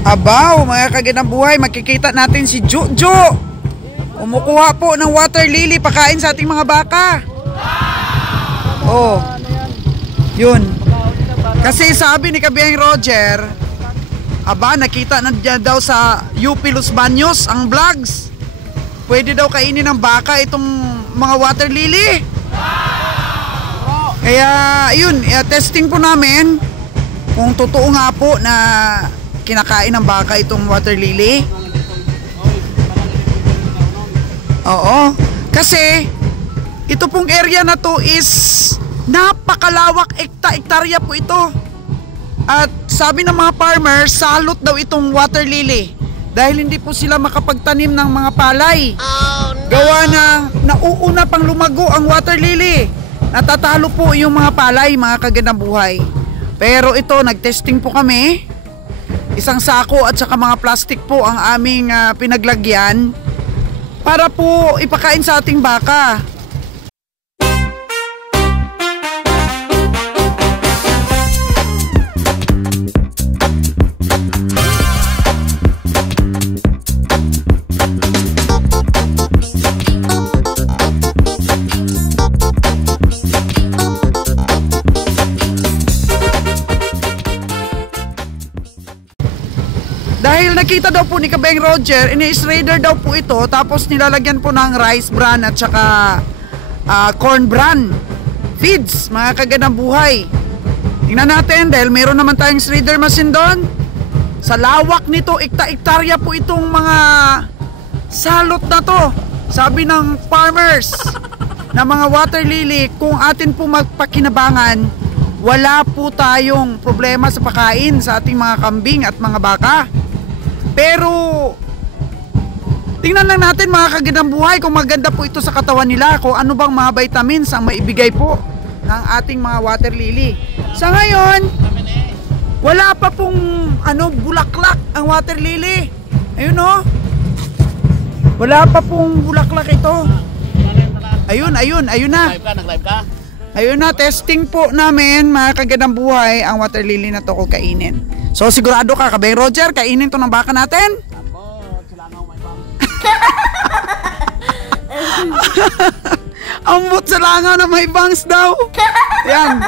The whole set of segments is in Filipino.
Abaw, mga kagandang buhay, makikita natin si Jojo. Umukuha po ng water lily, pakain sa ating mga baka. Oh, yun. Kasi sabi ni Kabiyang Roger, aba, nakita na daw sa UP Los Baños ang vlogs. Pwede daw kainin ng baka itong mga water lily. Kaya, yun, testing po namin kung totoo nga po na kinakain ng baka itong water lily. Oo. Kasi ito pong area na to is napakalawak, ektarya po ito. At sabi ng mga farmers, salot daw itong water lily dahil hindi po sila makapagtanim ng mga palay. Oh, no. Gawa ng nauuna pang lumago ang water lily. Natatalo po yung mga palay, mga kagandang buhay. Pero ito, nagtesting po kami. Isang sako at saka mga plastic po ang aming pinaglagyan para po ipakain sa ating baka. Dahil nakita daw po ni Kabeng Roger, ini-shredder daw po ito, tapos nilalagyan po ng rice bran at saka corn bran feeds, mga kagandang buhay. Tingnan natin, dahil meron naman tayong shredder machine doon. Sa lawak nito, ektarya po itong mga salot na to. Sabi ng farmers na mga water lily, kung atin po magpakinabangan, wala po tayong problema sa pagkain sa ating mga kambing at mga baka. Pero tingnan lang natin, mga kagandang buhay, kung maganda po ito sa katawan nila, kung ano bang mga vitamins ang maibigay po ng ating mga water lily. Sa ngayon, wala pa pong bulaklak ang water lily. Ayun o, wala pa pong bulaklak ito. Ayun na. Nag-live ka? Ayun na, testing po namin, mga kagandang buhay, ang water lily na to kung kainin. So sigurado ka, Kabeng Roger, kainin to ng baka natin? Ambot sa langaw na may bangs daw. Yan,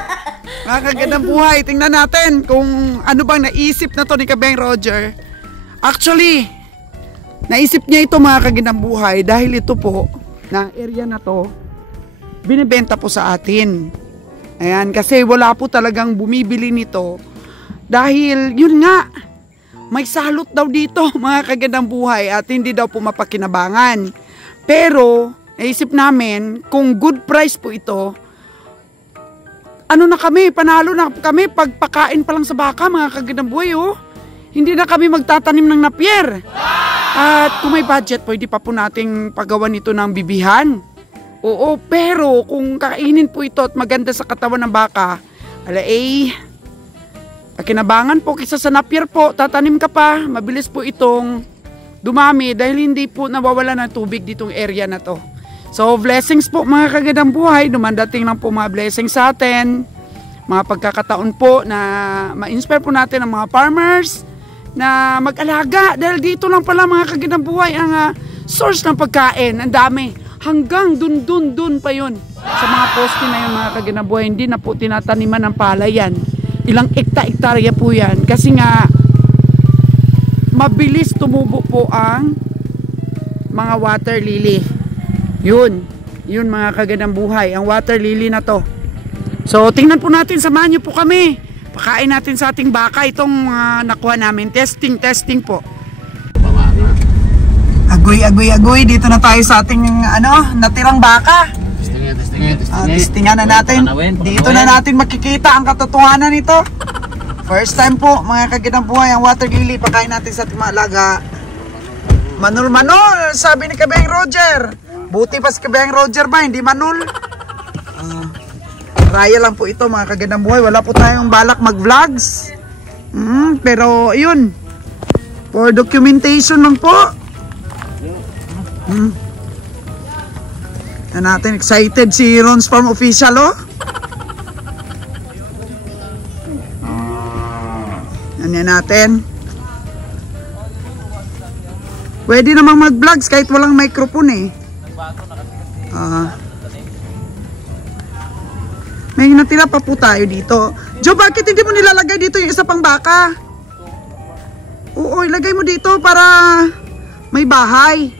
mga kagandang buhay, tingnan natin kung ano bang naisip na to ni Kabeng Roger. Actually, naisip niya ito, mga kagandang buhay, dahil ito po, na area na to, binibenta po sa atin. Ayan, kasi wala po talagang bumibili nito. Dahil, yun nga, may salot daw dito, mga kagandang buhay, at hindi daw po mapakinabangan. Pero, naisip namin, kung good price po ito, panalo na kami, pagpakain pa lang sa baka, mga kagandang buhay, oh. Hindi na kami magtatanim ng napier. At kung may budget, pwede pa po nating pagawa nito ng bibihan. Oo, pero kung kakainin po ito at maganda sa katawan ng baka, pakinabangan po kaysa sa napier po, tatanim ka pa, mabilis po itong dumami dahil hindi po nawawala ng tubig ditong area na to. So blessings po, mga kagandang buhay, dumandating lang po mga blessings sa atin, mga pagkakataon po na ma-inspire po natin ang mga farmers na mag-alaga dahil dito lang pala, mga kagandang buhay, ang source ng pagkain. Ang dami, hanggang dun pa yun sa mga poste na yun, mga kagandang buhay. Hindi na po tinataniman ng palay yan. Ilang ektarya po yan. Kasi nga, mabilis tumubo po ang mga water lily. Yun, mga kagandang buhay. Ang water lily na to. So, tingnan po natin, samahan niyo po kami. Pakain natin sa ating baka itong nakuha namin. Testing po. Agoy. Dito na tayo sa ating natirang baka. Testingan na natin. Dito na natin makikita ang katotohanan nito. First time po, mga kagandang buhay, ang water lily. Pakain natin sa ating mga alaga. Manol, sabi ni Kabeng Roger. Buti pa si Kabeng Roger ba, hindi manol. Raya lang po ito, mga kagandang buhay. Wala po tayong balak mag-vlogs. Pero yun, for documentation lang po. Natin, excited si Ron's Farm Official, oh. Ano natin? Pwede namang mag-vlogs kahit walang microphone eh. May natira pa po tayo dito. Jo, bakit hindi mo nilalagay dito yung isa pang baka? Oo, ilagay mo dito para may bahay.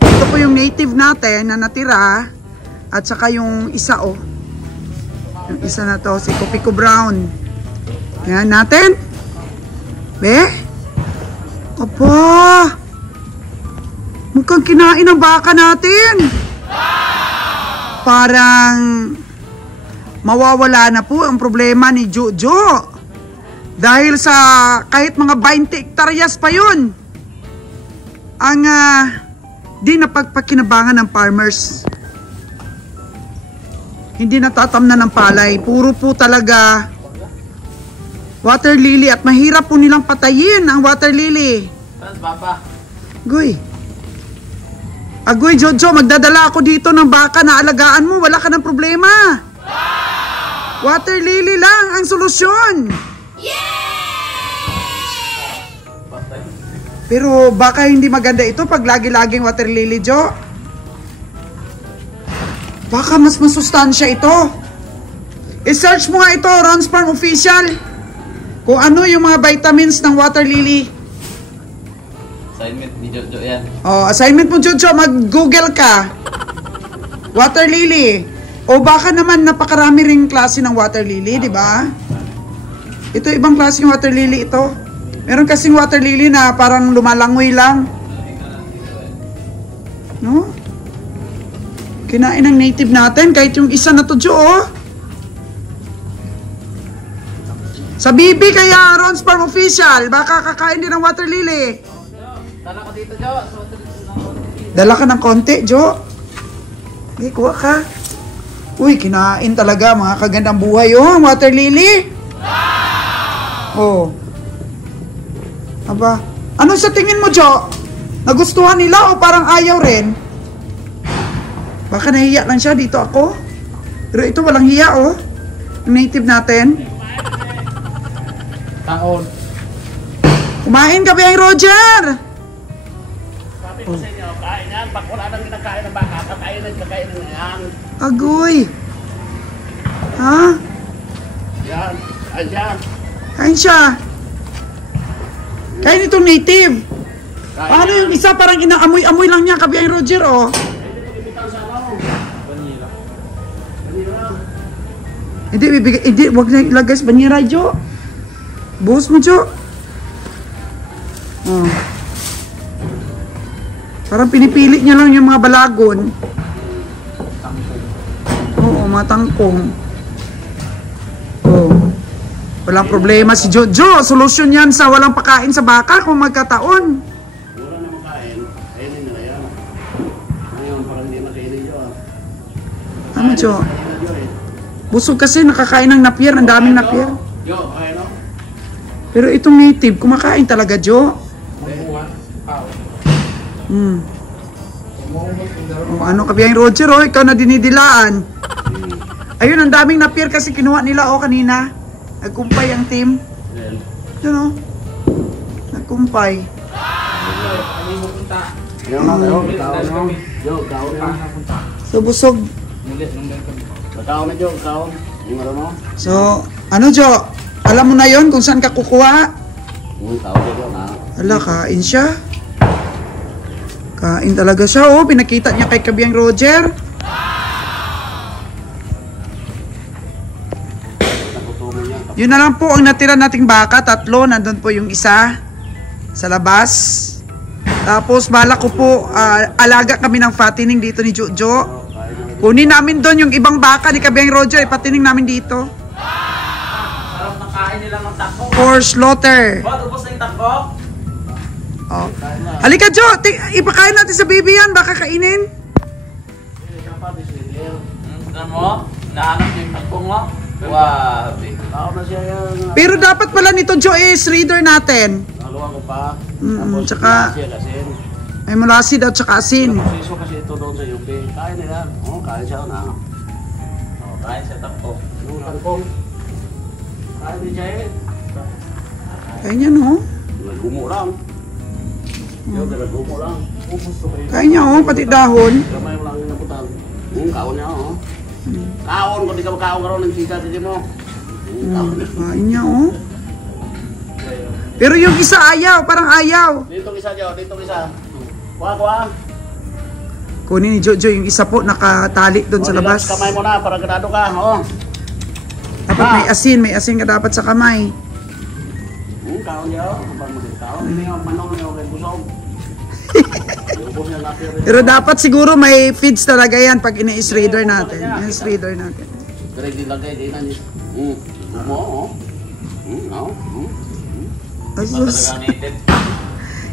Ito po yung native natin na natira. At saka yung isa oh. Yung isa na to, si Kopiko Brown. Ayan natin. Be? Opo. Mukhang kinain ang baka natin. Parang mawawala na po ang problema ni Jojo. Dahil sa kahit mga 20 hektaryas pa yun. Ang di napagpakinabangan ng farmers. Hindi natatamnan ng palay. Puro po talaga water lily at mahirap po nilang patayin ang water lily. Goy. Agoy, Jojo, magdadala ako dito ng baka na alagaan mo. Wala ka ng problema. Water lily lang ang solusyon. Pero baka hindi maganda ito pag lagi-laging water lily, Jo. Baka mas masustansya ito. I-search mo nga ito, Ron's Farm Official. Kung ano yung mga vitamins ng water lily. Assignment ni Jojo yan. Oh, assignment mo, Jojo, mag-google ka. Water lily. O baka naman napakarami ring klase ng water lily, di ba? Ito ibang klase ng water lily ito. Meron kasing water lily na parang lumalangoy lang. No? Kinain ng native natin kahit yung isa na to, Jo, oh. Sa bibi kaya, Ron's Farm Official, baka kakain din ng water lily. Dala ko dito, Jo. Dala ka ng konti, Jo. Okay, kuha ka. Uy, kinain talaga mga kagandang buhay, oh, water lily. Oh. Aba, ano sa tingin mo, Jo? Nagustuhan nila o parang ayaw rin? Baka nahiya lang siya, dito ako. Pero ito walang hiya, oh. Yung native natin. Taon. Kumain ka ba yung Roger? Sabi ko sa inyo, kain yan. Pag wala nang kinakain ng baka, kakain na yan. Agoy. Ha? Yan. Ayan. Kain siya. Kain itong native. Paano yung isa parang inaamoy-amoy lang niya kabi ang Roger, oh. Hindi, bibigay, hindi, wag na ilagay sa banyera, Jo. Buhos mo, Jo. Oh. Parang pinipili niya lang yung mga balagon. Oo, matangkong. Oh. Walang problema si Jojo. Solusyon yan sa walang pakain sa baka kung magkataon. Wala na makain. Kainin nila yan. Ngayon, parang hindi makainin, Jo. Ano, Jo? Busog kasi nakakain ng napier. Ang daming napier. Jo, kain o? Pero itong native, kumakain talaga, Jo. Oh, ano kabiyang Roger, oh, ikaw na dinidilaan. Ayun, ang daming napier kasi kinuha nila, oh, kanina. Nagkumpay ang team. Yun, oh. Nagkumpay. So, busog. Kakaon na, Jo. Kakaon. So, ano, Jo? Alam mo na yon kung saan ka kukuha? Kakaon na, Jo. Hala, kain siya. Kain talaga siya, oh. Pinakita niya kay kabiyang Roger. Yun na lang po ang natira nating baka. 3, nandun po yung isa sa labas. Tapos bala ko po, alaga kami ng fattening dito ni Jojo. Kunin namin doon yung ibang baka ni kabiyang Roger. Ipatining namin dito. Sarap na kain nila ng tako. For slaughter. Ba't ubos na yung tako? Oh. Halika, Jo. Ipakain natin sa baby yan. Baka kainin. Ano mo? Nahanap yung tako mo? Wabi. Ako na siya yung... Pero dapat pala nito, Jo, is reader natin. Nakaluwa ko pa. Tsaka may mulasid at tsaka asin. Siso kasi ito doon sa UP. Kain nila. Oo, kain siya na. Oo, kain siya tako. Yung tangkong. Kain din siya eh. Kaya niya, no? Naggumo lang. Naggumo lang. Kaya niya, oh, pati dahon. Gamay mo lang yung naputan. Kaon niya, oh. Kaon, kung di ka makaon karoon ng sika, hindi mo. Kaon niya. Kaya niya, oh. Pero yung isa ayaw, parang ayaw. Dito isa, Jo. Dito isa. Kuha. Kunin ni Jojo yung isa po, nakatali doon sa labas. Kamay mo na, para ganado ka, oh. Dapat may asin ka dapat sa kamay. Kaon niya, oh. Kaon niya, manong niya, okay, busog. Pero dapat siguro may feeds talaga yan pag ini-shredder natin. I-shredder natin. Ready lang kayo, di na niya. Oh. Asus.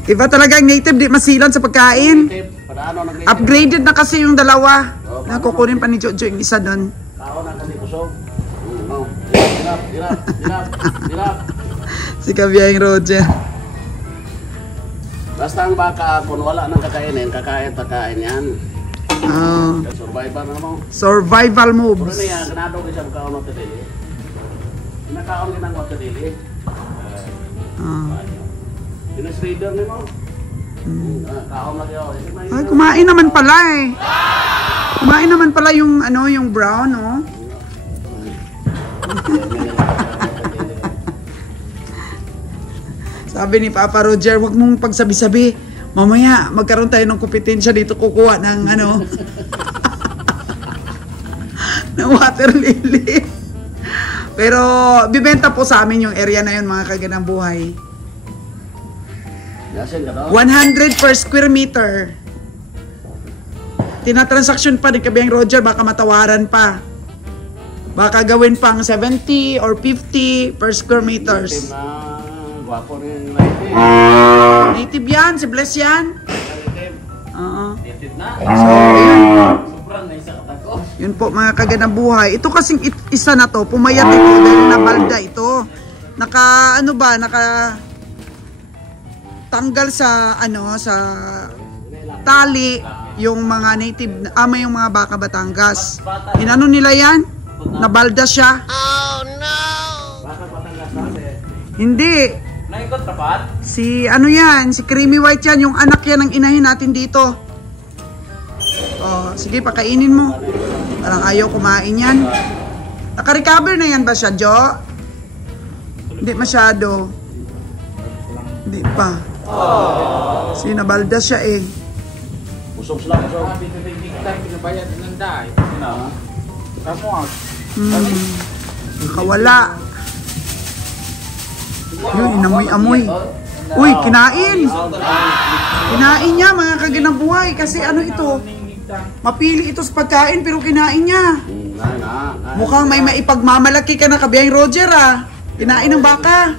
Iba talagang native, di masilan sa pagkain. Upgraded na kasi yung dalawa. Nakukunin pa ni Jojo yung isa doon. Si Kabiyang Roger. Basta ang baka, kung wala nang kakainin, kakain yan. Survival na mo. Survival moves. Pero niya, ganado ka siya magkaon ng kadili. Nakaon din ang mga kadili. Pinas-reader ni mo. Kaon na kayo. Ay, kumain naman pala eh. Kumain naman pala yung ano, yung brown, oh. Sabi ni Papa Roger, wag mong pagsabi-sabi. Mamaya, magkaroon tayo ng kompetensya dito kukuha ng ano. ng water lily. Pero, bibenta po sa amin yung area na yun, mga kaganang buhay. 100 per square meter. Tinatransaksyon pa ni Kabiyang Roger, baka matawaran pa. Baka gawin pang 70 or 50 per square meters. Guwapo rin native. Native yan, si Bless yan. Native na. So, yun. Sobrang na isa katako. Yun po mga kaganang buhay. Ito kasing isa na to, pumayat ito dahil nabalda ito. Ano ba, tanggal sa sa tali yung mga native, yung mga baka Batangas. Inano nila yan? Nabalda siya. Oh no! Baka Batangas natin. Hindi. Naikot tapat? Si si Creamy White yan, yung anak yan ng inahin natin dito. Oh, sige, pakainin mo. Parang ayaw kumain yan. Naka-recover na yan ba siya, Jo? Hindi masyado. Hindi pa. Si nabalda siya eh. Usog sila, usog. Pinabayad ng dahil. Tapos. Nakawala. Yun, inamoy-amoy. Uy, kinain. Kinain niya, mga kaganang buhay. Kasi ano ito, mapili ito sa pagkain pero kinain niya. Mukhang may maipagmamalaki ka na, Kabiyang Roger, ah. Kinain ng baka.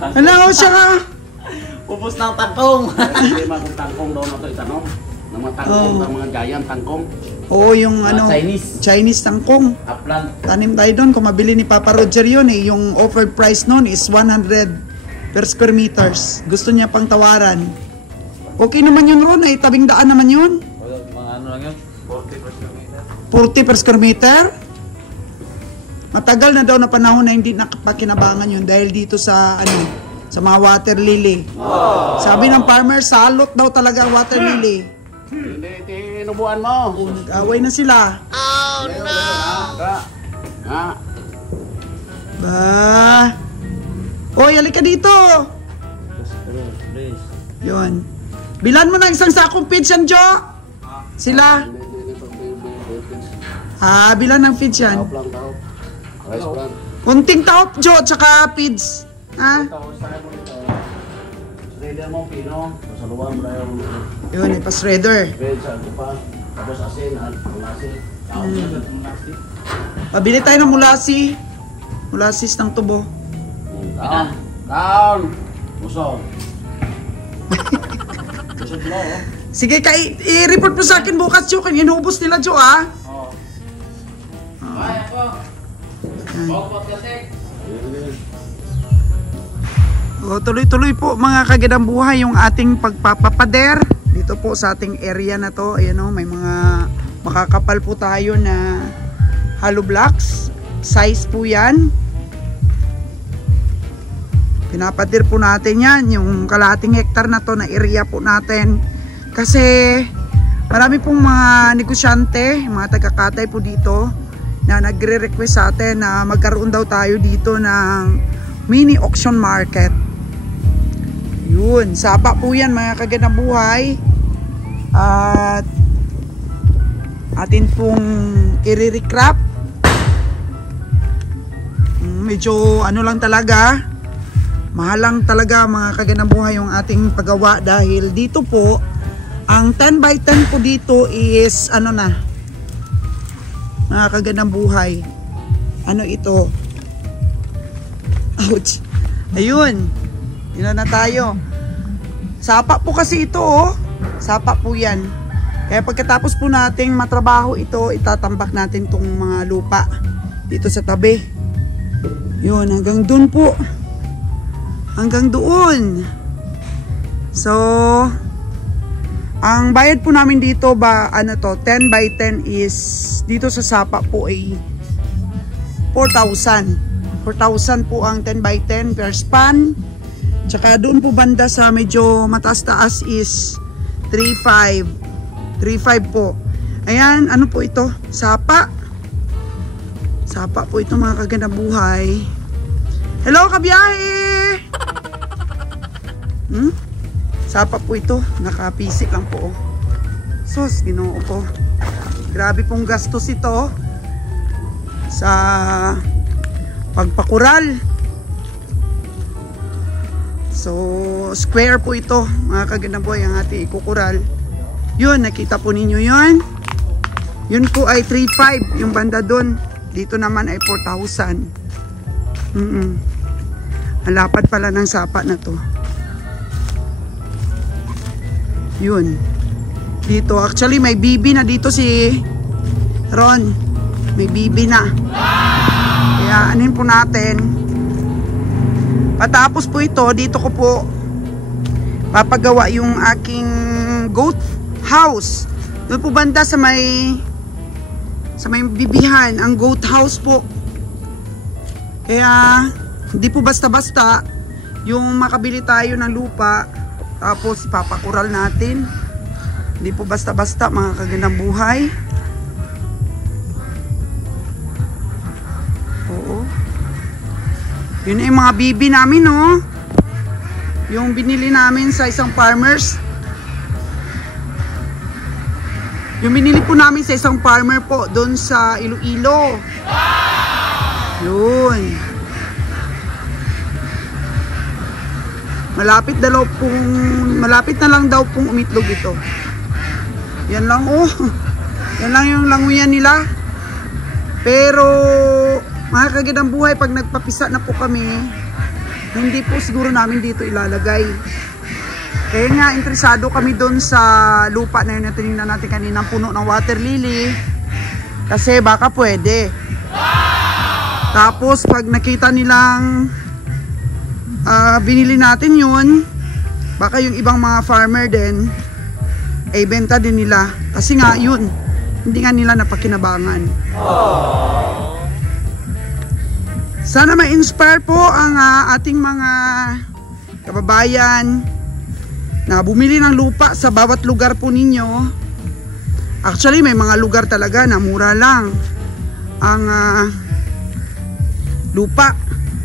Hello, siya ka. Ubus ng tangkong. Hindi kung tangkong daw na ito itanong. Ng mga tangkong, ng mga giant tangkong. Oo, yung Chinese tangkong. Upland. Tanim tayo doon. Kung mabili ni Papa Roger yun eh, yung offered price noon is 100 per square meters. Gusto niya pang tawaran. Okay naman yun, Ron. Ay, tabing daan naman yun. Mga ano lang yun? 40 per square meter. 40 per square meter? Matagal na daw na panahon na hindi nakapakinabangan yun dahil dito sa sa mga water lily. Sabi ng farmer, salot daw talaga ang water lily. Hindi, tinubuan mo. Nag-away na sila. Oh no! Ba? Oy, halika dito. Yun. Bilan mo na isang sakong feeds yan, Jo. Sila. Bilan ng feeds yan. Kunting taop, Jo, tsaka feeds. Shredder mo, pino. Sa luwan mo na yung... Yun, ipa-shredder. Tapos asin, mulasi. Pabili tayo ng mulasi. Mulasis ng tubo. Down! Busog. Busog mo, oh. Sige, i-report mo sa akin bukas, Jo. Inubos nila, Jo, ah. Oo. Ay, ako. Bokot kasi. Tuloy-tuloy po mga kaganang buhay yung ating pagpapapader dito po sa ating area na to. Ayan o, may mga makakapal po tayo na hollow blocks. Size po yan. Pinapatir po natin yan. Yung kalahating hektar na to na area po natin. Kasi marami pong mga negosyante, mga taga-Katay po dito na nagre-request sa atin na magkaroon daw tayo dito ng mini auction market. Yun, sapa po yan mga kagandang buhay. At atin pong i-recrap. Medyo ano lang talaga, mahal lang talaga mga kagandang buhay yung ating paggawa dahil dito po ang 10 by 10 po dito is ano na mga kagandang buhay, ano ito, ouch, ayun, yun na tayo. Sapa po kasi ito, oh. Sapa po yan. Kaya pagkatapos po nating matrabaho ito, itatambak natin tong mga lupa dito sa tabi. Yun, hanggang dun po. Hanggang doon. So, ang bayad po namin dito ba, ano to, 10 by 10 is, dito sa sapa po ay 4,000. 4,000 po ang 10 by 10 per span. Tsaka doon po banda sa medyo mataas-taas is 3,500. 3,500 po. Ayan, ano po ito? Sapa. Sapa po ito mga kagandang buhay. Hello kabiyahe! Sapa po ito. Nakapisik lang po. Sus, ginoo ko. Grabe pong gastos ito sa pagpakural. So, square po ito mga kagandang buhay ang ating ikukural. Yun, nakita po ninyo yun. Yun po ay 3,500 yung banda doon. Dito naman ay 4,000. Ang lapad pala ng sapa na to. Yun. Dito, actually may bibi na dito si Ron. May bibi na. Kaya anin po natin. Patapos po ito, dito ko po papagawa yung aking goat house. Doon po banda sa may bibihan, ang goat house po. Kaya hindi po basta-basta yung makabili tayo ng lupa tapos ipapakural natin. Hindi po basta-basta mga kagandang buhay. Oo. Yun yung mga bibi namin, no? Yung binili namin sa isang farmers. Yung binili po namin sa isang farmer po doon sa Iloilo. Yun. Malapit na lang daw pong umitlog ito. Yan lang, oh. Yan lang yung languyan nila. Pero mga kagandang buhay, pag nagpapisa na po kami, hindi po siguro namin dito ilalagay. Kaya nga, interesado kami doon sa lupa na yun na tinignan natin kanina, puno ng water lily. Kasi baka pwede. Tapos, pag nakita nilang binili natin yun, baka yung ibang mga farmer din, ay benta din nila. Kasi nga, yun, hindi nga nila napakinabangan. Sana ma-inspire po ang ating mga kababayan na bumili ng lupa sa bawat lugar po ninyo. Actually, may mga lugar talaga na mura lang ang lupa.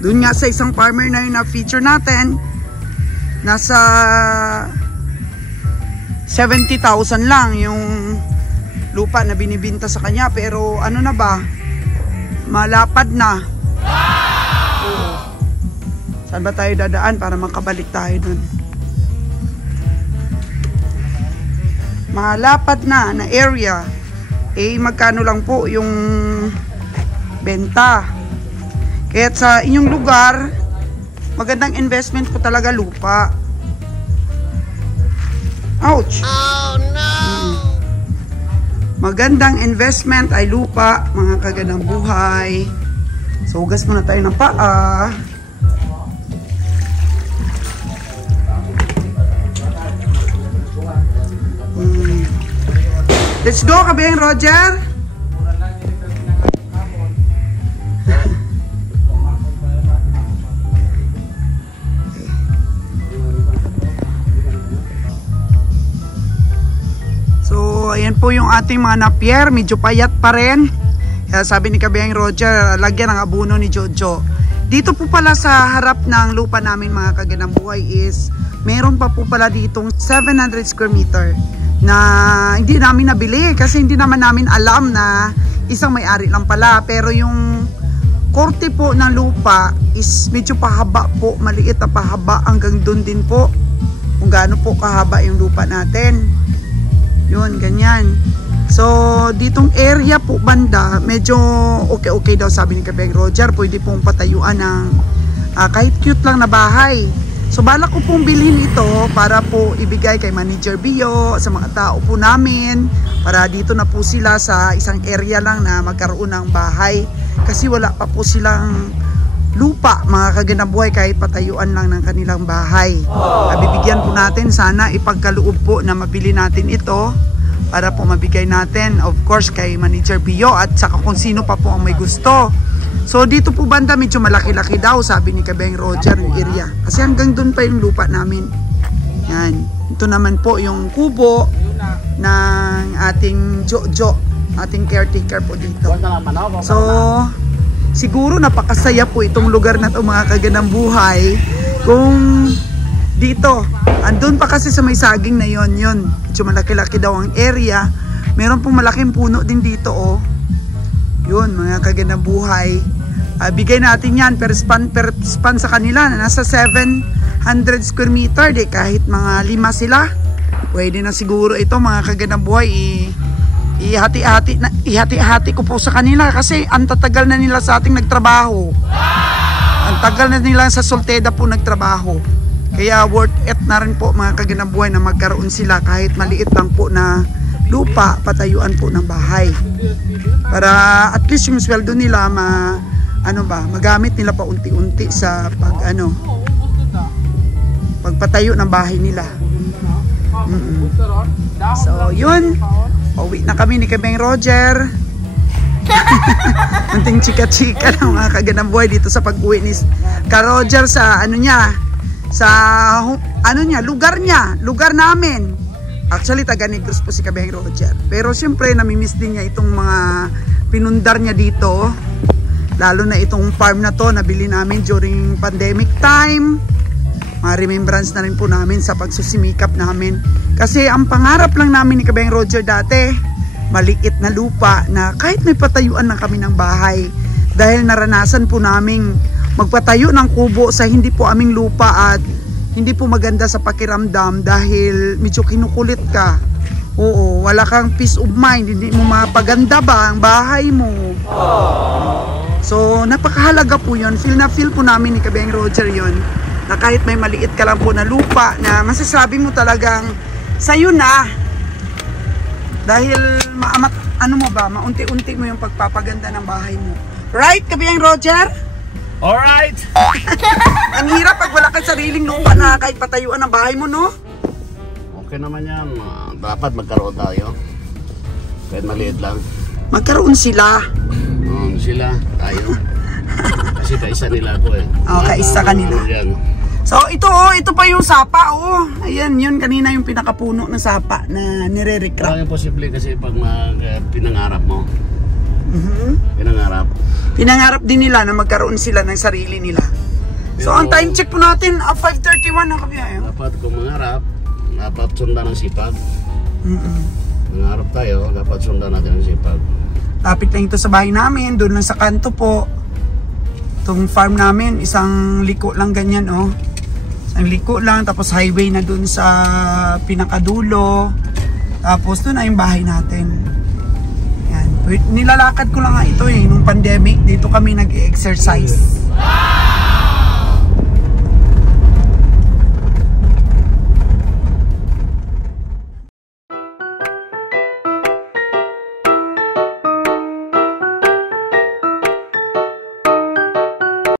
Doon nga sa isang farmer na yun na feature natin, nasa 70,000 lang yung lupa na binibinta sa kanya. Pero ano na ba? Malapad na. Saan ba tayo dadaan para makabalik tayo dun? Malapad na area. Eh, magkano lang po yung benta. Kaya sa inyong lugar, magandang investment po talaga lupa. Ouch! Oh no! Magandang investment ay lupa, mga kagandang buhay. So, hugas muna tayo ng paa. Let's go, Kabeng Roger! po yung ating mga napier, medyo payat pa rin. Kaya sabi ni Kabeng Roger, lagyan ng abono ni Jojo. Dito po pala sa harap ng lupa namin mga kagandang buhay is meron pa po pala ditong 700 square meter na hindi namin nabili kasi hindi naman namin alam na isang may-ari lang pala. Pero yung korte po ng lupa is medyo pahaba po, maliit na pahaba hanggang doon din po kung gaano po kahaba yung lupa natin. Yun, ganyan. So, ditong area po banda, medyo okay daw sabi ni Kabeng Roger. Pwede pong patayuan ng kahit cute lang na bahay. So, balak ko pong bilhin ito para po ibigay kay Manager Bio, sa mga tao po namin. Para dito na po sila sa isang area lang na magkaroon ng bahay. Kasi wala pa po silang lupa, mga kagandang buhay, kahit patayuan lang ng kanilang bahay. Bibigyan po natin, sana ipagkaloob po na mabili natin ito. Para po mabigay natin, of course, kay Manager Bio at saka kung sino pa po ang may gusto. So dito po banda medyo malaki-laki daw sabi ni Kabeng Roger yung area. Kasi hanggang doon pa yung lupa namin. Yan. Ito naman po yung kubo ng ating Jojo, ating caretaker po dito. So siguro napakasaya po itong lugar na ito mga kagandang buhay. Kung dito, andun pa kasi sa may saging na yun. Medyo malaki-laki daw ang area. Meron pong malaking puno din dito, oh. Yun, mga kagandang buhay. Bigay natin yan per span sa kanila na nasa 700 square meter. Di kahit mga 5 sila. Pwede na siguro ito mga kagandang buhay. Ihati-hati ko po sa kanila kasi ang tatagal na nila sa ating nagtrabaho. Ang tagal na nila sa Solteda po nagtrabaho. Kaya worth it na rin po mga kagandang buhay na magkaroon sila kahit maliit lang po na lupa, patayuan po ng bahay. Para at least yung sweldo nila magamit nila pa unti-unti sa pagpatayo ng bahay nila. So yun, uwi na kami ni Kabeng Roger. Munting chika-chika ng mga kagandang buhay dito sa pag-uwi ni Ka Roger sa lugar namin. Actually taga Negros po si Kabeng Roger, pero siyempre namimiss din niya itong mga pinundar niya dito, lalo na itong farm na to nabili namin during pandemic time. Mga remembrance na rin po namin sa pagsusimikap namin, kasi ang pangarap lang namin ni Kabeng Roger dati, maliit na lupa na kahit may patayuan na kami ng bahay, dahil naranasan po naming magpatayo ng kubo sa hindi po aming lupa at hindi po maganda sa pakiramdam dahil medyo kinukulit ka. Oo, wala kang peace of mind, hindi mo mapaganda ba ang bahay mo. So napakahalaga po yun. Feel po namin ni Kabeng Roger yun, na kahit may maliit ka lang po na lupa na masasabi mo talagang sa'yo na, dahil maunti-unti mo yung pagpapaganda ng bahay mo. Right, Kabeng Roger? Alright! Ang hirap pag wala kang sariling lupa na kahit patayuan ng bahay mo, no? Okay naman yan. Dapat magkaroon tayo. Kahit maliit lang. Magkaroon sila. Tayo. Kasi kaisa nila ako eh. Kaisa kanila. So ito pa yung sapa, oh. Ayan, yun kanina yung pinakapuno ng sapa na nire-recraft. Yung posible kasi pag pinangarap mo. Pinangarap din nila na magkaroon sila ng sarili nila. So ang time check po natin 5:31 na kabiyayo. Dapat kung mangarap, dapat sundan ng sipag. Mangarap tayo, dapat sundan natin ng sipag. Lapit lang ito sa bahay namin, doon lang sa kanto po. Itong farm namin, isang liko lang ganyan, oh. Isang liko lang, tapos highway na doon sa pinakadulo. Tapos doon ay yung bahay natin. Nilalakad ko lang nga ito nung pandemic, dito kami nag-exercise.